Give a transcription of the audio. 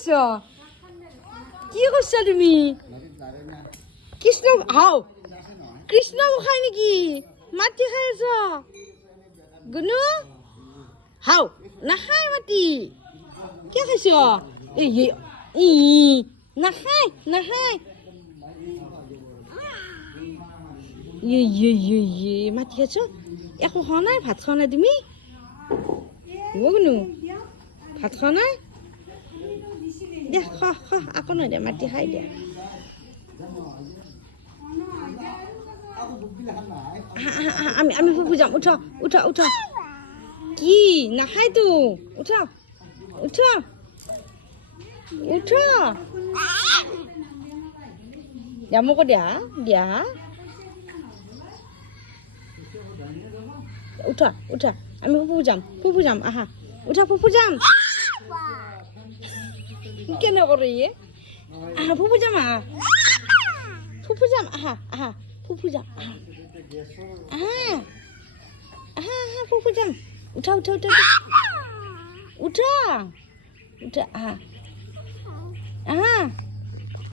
করছো কি করছো তুমি কৃষ্ণ হাও কৃষ্ণ খায় নাকি মাটি খাই আছ গুনু হাও নাখায় মাটি কি খাইছ ই নাখায় নাখায় মাটি খাইছ একো খোৱা নাই ভাত খোৱা নাই তুমি গুনু ভাত খোৱা নাই দে খা আকৌ নহয় দে মাটি খাই দে আমি ফুফু যাম উঠা উঠা উঠা কি নাখাই তো উঠা উঠা উঠা দিয়া মোকো দিয়া দিয়া উঠা উঠা আমি ফুফু যাম আহা উঠা ফুফু যাম কেনে করে আহা ফুফু যাম আহা ফুফু যাম আহা আহা ফুফু যাম আহা আহা আহা আহা ফুফু যাম উঠা উঠা উঠা উঠা উঠা আহা আহা